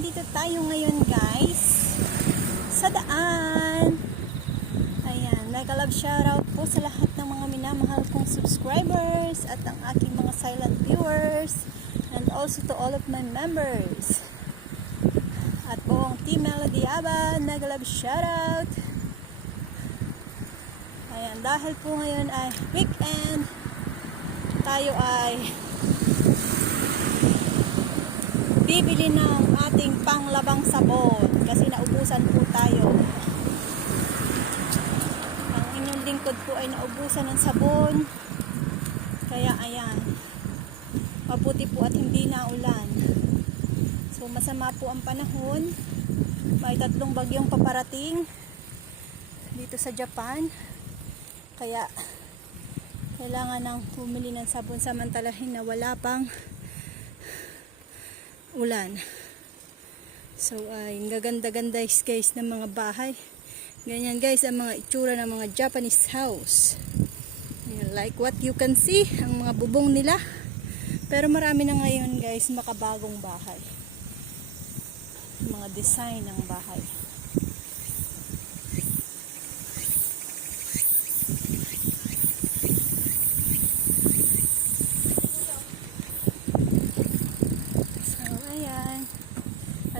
Nandito tayo ngayon guys sa daan. Ayan, mega love shoutout po sa lahat ng mga minamahal kong subscribers at ang aking mga silent viewers and also to all of my members. At buong Team Melody Aban, mega love shoutout. Ayan, dahil po ngayon ay weekend, tayo ay bibili ng ating panglabang sabon kasi naubusan po tayo. Ang inyong lingkod po ay naubusan ng sabon. Kaya ayan. Mabuti po at hindi na ulan. So masama po ang panahon. May tatlong bagyong paparating dito sa Japan. Kaya kailangan ng bumili ng sabon samantalahin na wala pang ulan. So ay gaganda-ganda guys ng mga bahay. Ganyan guys ang mga itsura ng mga Japanese house. Ayan, like what you can see, ang mga bubong nila. Pero marami na ngayon guys makabagong bahay. Mga design ng bahay. So, ayan.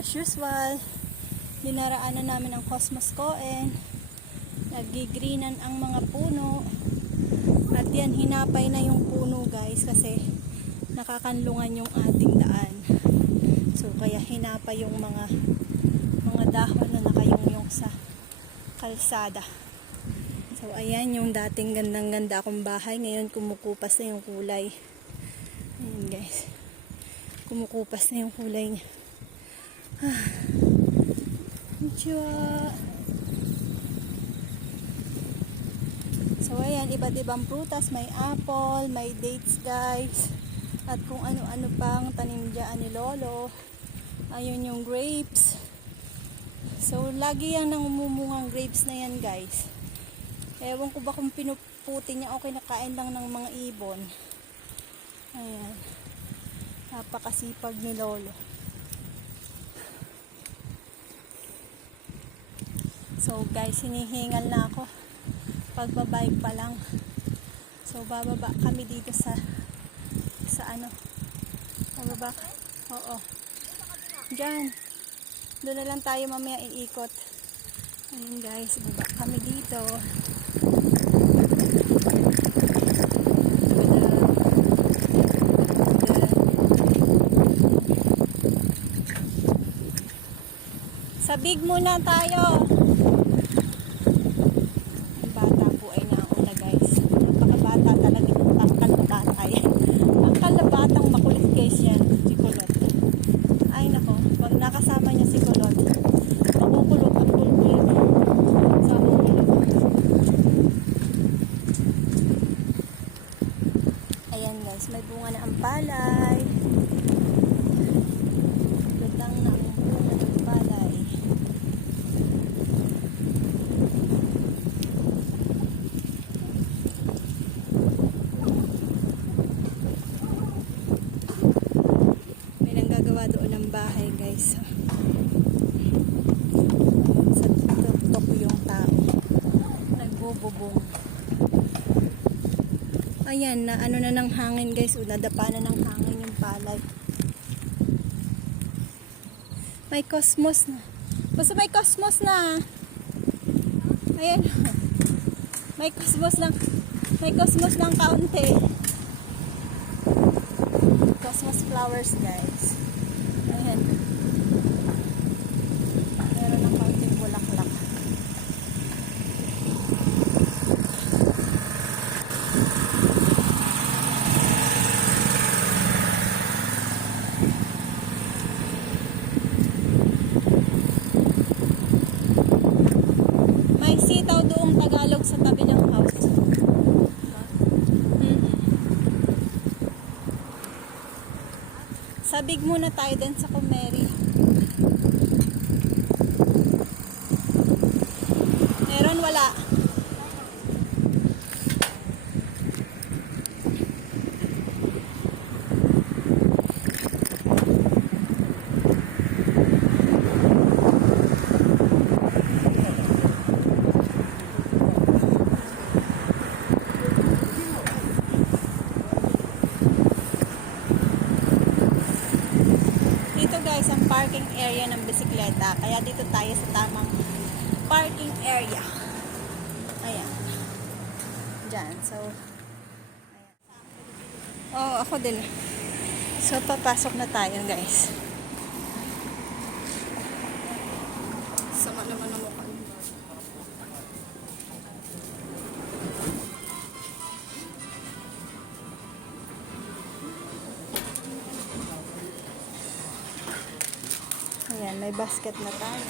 As usual, dinaraanan namin ang Cosmos Coen. Nagigreenan ang mga puno. At yan, hinapay na yung puno guys kasi nakakanlungan yung ating daan. So, kaya hinapay yung mga mga dahon na nakayungyong sa kalsada. So, ayan yung dating gandang-ganda akong bahay. Ngayon, kumukupas na yung kulay. Ayan guys kumukupas na yung kulay niya. Ah. Konnichiwa. So ayan, iba't ibang prutas. May apple, may dates guys. At kung ano-ano pang tanim dyan ni Lolo. Ayun yung grapes. So lagi yan nang umumungang grapes na yan guys. Ewan ko ba kung pinuputi niya o kinakain lang ng mga ibon. Ayan. Napakasipag ni Lolo. So guys, hinihingal na ako. Pagbabike pa lang. So bababa kami dito sa sa ano. Bababa. Oo. Diyan. Doon na lang tayo mamaya iikot. Ayun guys, baba kami dito. Sabig muna tayo. Ang bata po ay nauna guys. Napakabata talaga yung pangkalabata yan. Ang kalabatang makulit guys yan. Si Kulot. Ay nako, pag nakasama niya si Kulot, makukulot ang kulkulit. Sa kulot. Ayan guys, may bunga na ang palay. Lutang na ang bunga ng palay. May nanggagawa doon ng bahay guys. Sa tuktok yung tao. Nagbububong. Ayan, na ano na ng hangin guys. O, nadapa na ng hangin yung palay. May cosmos na. Basta may cosmos na. Ayan. May cosmos lang. May cosmos lang kaunti. Cosmos flowers guys. Ayan. Meron ng kaunting bulaklak. May sitaw doong Tagalog sa tabi ng house. Mm-mm. Sabig muna tayo din sa Kumeri. Meron wala. parking area ng Kaya dito tayo sa tamang parking area. Ayan. Diyan. So, ayan. Oh, ako din. So, papasok na tayo, guys. Basket na tayo.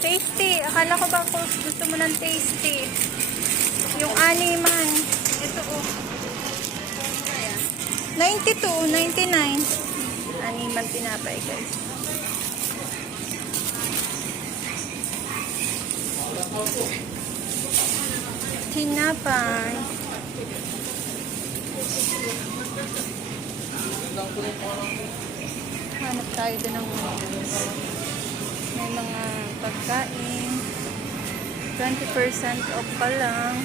Tasty! Akala ko ba kung gusto mo ng tasty? Yung animan. Ito oh. 92, 99. Animan tinapay guys. Tinapay. Hanap tayo doon ng noodles. May mga pagkain. 20% off pa lang.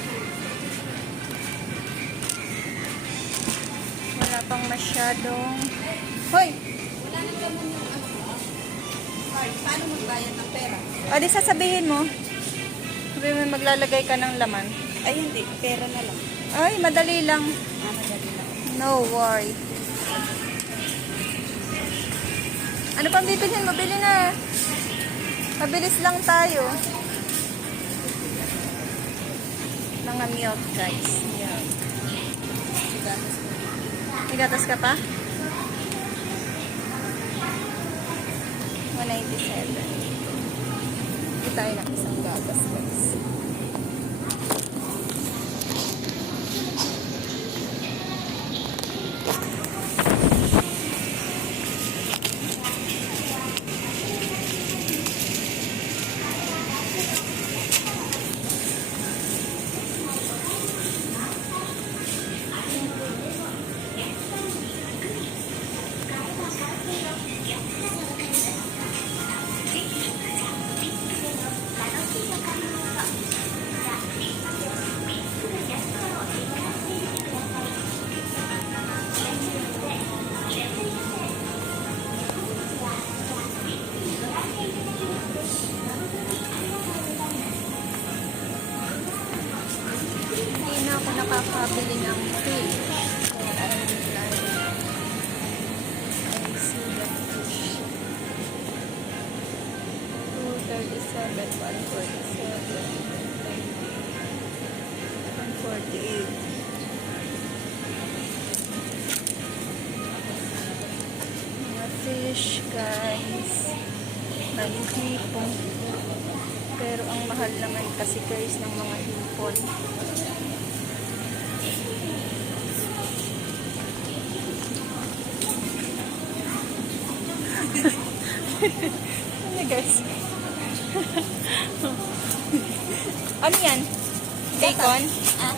Wala pang masyadong... Hoy! Paano magbayad ng pera? O, di sasabihin mo. Sabi mo maglalagay ka ng laman. Ay, hindi. Pera na lang. Ay, madali lang. Ah, madali lang. No worry. Ano pang bibilhin mo? Bili na. Mabilis lang tayo. Mga milk, guys. Yan. May gatas ka pa? 197. Ito tayo ng isang guys. 237, 147, 148. Mga fish, guys. May hipon. Pero ang mahal naman kasi guys ng mga hipon. ano guys? Ano yan? Bacon? Ah,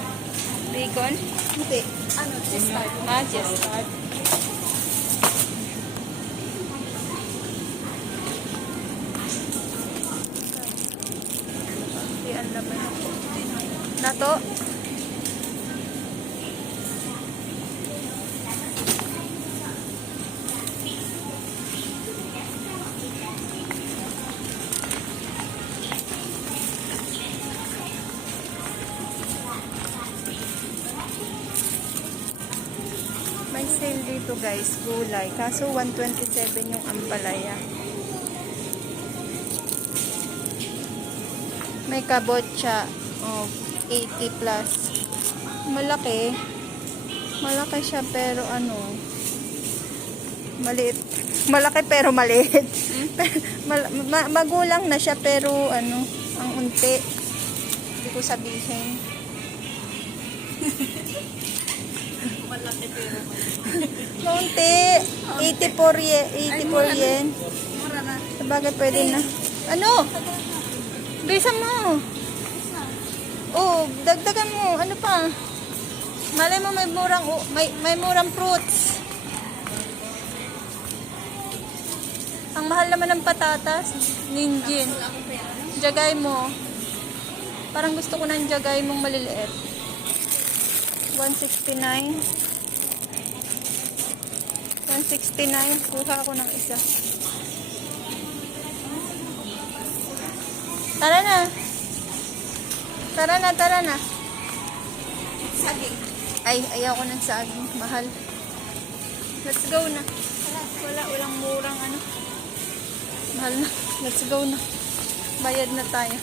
Bacon? hindi. Ano, start. Ah, naman ako. Nato? Dito guys, gulay. Kaso 127 yung ampalaya. May kabotsa. Oh, 80 plus. Malaki. Malaki siya pero ano. Maliit. Malaki pero maliit. Mal- ma- magulang na siya pero ano, ang unti. Hindi ko sabihin. Kaunti. 84 yen. 84 yen. Sabagay pwede na. Ano? Bisa mo. Oh, dagdagan mo. Ano pa? Malay mo may murang oh, may may murang fruits. Ang mahal naman ng patatas, ninjin. Jagay mo. Parang gusto ko ng jagay mong maliliit. 169. 169. Kuha ako ng isa. Tara na. Tara na, tara na. Saging. Ay, ayaw ko ng saging. Mahal. Let's go na. Wala, walang murang ano. Mahal na. Let's go na. Bayad na tayo.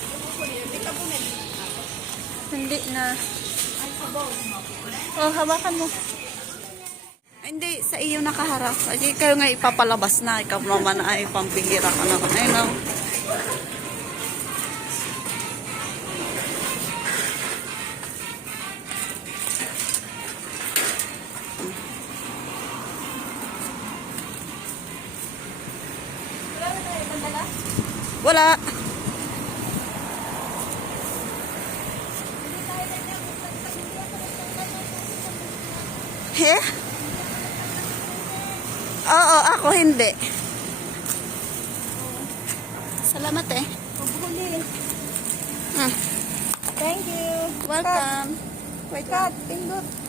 Hindi na. Ay, sabaw. Oh, hawakan mo. Hindi, sa iyo nakaharap. Ay, kayo nga ipapalabas na. Ikaw naman ay pampihira ka naman. Ay, no. Wala. He? Oo, ako hindi. Salamat eh. Pabuli. Hmm. Thank you. Welcome. Wait, cut. Pindot.